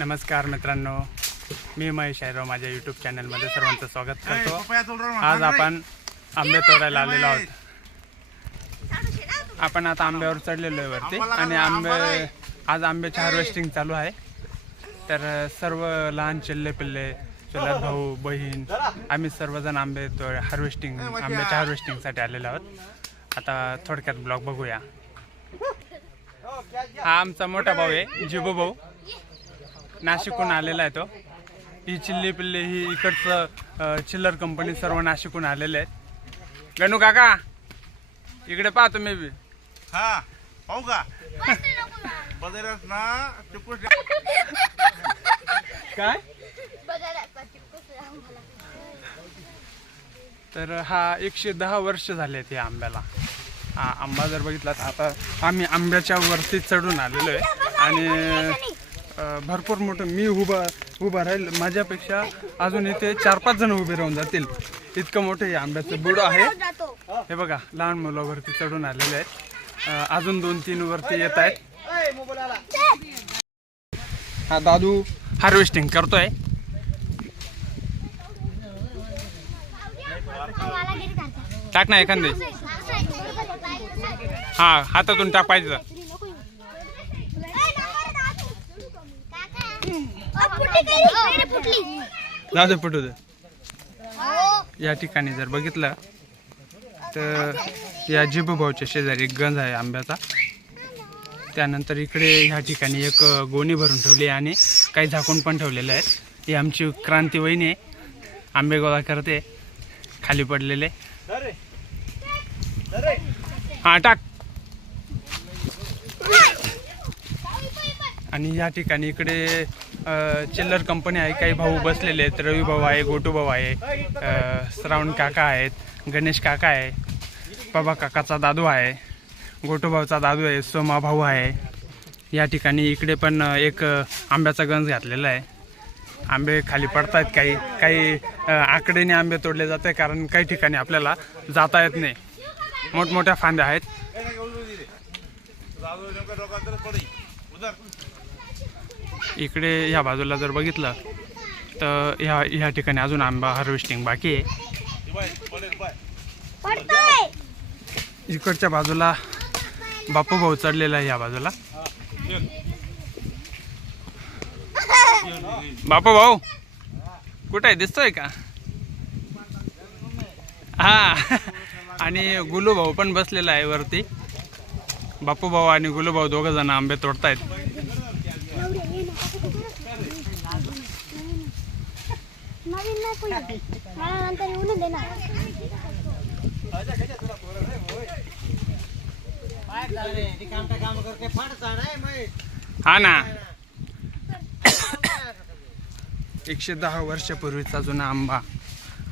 नमस्कार मित्रांनो. मी महेश आहे माझ्या यूट्यूब चॅनलमध्ये सर्वांचं स्वागत करतो. आज आपण आंबे तोडायला आलेलो आहोत. आपण आता आंब्यावर चढलेलो आहे वरती आणि आंबे आज आंब्याची हार्वेस्टिंग चालू आहे. तर सर्व लहान चिल्ले पिल्ले चुलत भाऊ बहीण आम्ही सर्वजण आंबे तो हार्वेस्टिंग आंब्याच्या हार्वेस्टिंगसाठी आलेलो आहोत. आता थोडक्यात ब्लॉग बघूया. हा आमचा मोठा भाऊ आहे जिबू भाऊ. नाशिकहून आलेला आहे तो. ही चिल्ली पिल्ली ही इकडचं चिल्लर कंपनी सर्व नाशिकहून आलेले आहेत. गणू काका इकडे पहा तुम्ही बी. हा पाहू का? ना काय? तर हा एकशे दहा वर्ष झाले आहेत या आंब्याला. हा आंबा जर बघितला तर आता आम्ही आंब्याच्या वरती चढून आलेलो आहे. आणि भरपूर मोठं मी उभा उभा राहील. माझ्यापेक्षा अजून इथे चार पाच जण उभे राहून जातील. इतकं मोठं हे आंब्याचं बुड आहे. हे बघा लहान मुलं वरती चढून आलेले आहेत. अजून दोन तीन वरती येत आहेत. हा दादू हार्वेस्टिंग करतोय. टाक ना एखादे. हा हातातून टाक पाहिजे. जाऊ दे पटू दे. या ठिकाणी जर बघितलं तर या जिबूभाऊच्या शेजारी एक गंज आहे आंब्याचा. त्यानंतर इकडे ह्या ठिकाणी एक गोणी भरून ठेवली आहे आणि काही झाकून पण ठेवलेले आहेत ही आमची क्रांती वहिनी आहे. आंबे गोळा करते. खाली पडलेले. हा टाक. आणि या ठिकाणी इकडे चिल्लर कंपनी आहे काही भाऊ बसलेले आहेत. रवी भाऊ आहे गोटू भाऊ आहे श्रावण काका आहेत गणेश काका आहे बाबा काकाचा दादू आहे गोटू भाऊचा दादू आहे सोमा भाऊ आहे. या ठिकाणी इकडे पण एक आंब्याचा गंज घातलेला आहे. आंबे खाली पडतायत काही काही आकडेने आंबे तोडले जात आहे कारण काही ठिकाणी आपल्याला जाता येत नाही. मोठमोठ्या फांद्या आहेत. इकडे ह्या बाजूला जर बघितलं तर ह्या ह्या ठिकाणी अजून आंबा हार्वेस्टिंग बाकी आहे. इकडच्या बाजूला बापू भाऊ चढलेला आहे ह्या बाजूला. बापू भाऊ कुठे आहे? दिसतोय का? हा. आणि गुलू भाऊ पण बसलेला आहे वरती. बापू भाऊ आणि गुलू भाऊ दोघं जण आंबे तोडतायत. नवीन नाही कोणी मला नंतर येऊन दे ना हा ना. एकशे दहा वर्षापूर्वीचा जुना आंबा.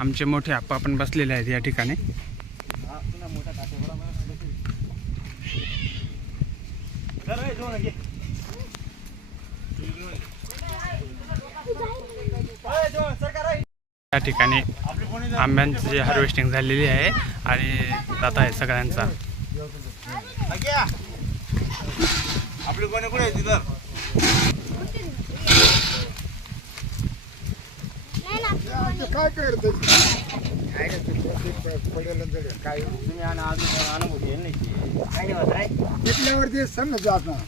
आमचे मोठे आप्पा पण बसलेले आहेत या ठिकाणी. या ठिकाणी आंब्यांची हार्वेस्टिंग झालेली आहे आणि जात आहे सगळ्यांचा. आपली कोणी कुठे आहे तिथं नाही ना काय करत काय टिकल्यावरती समज जात ना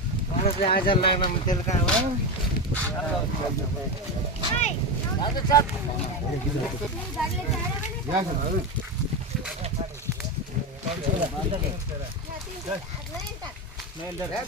नाही.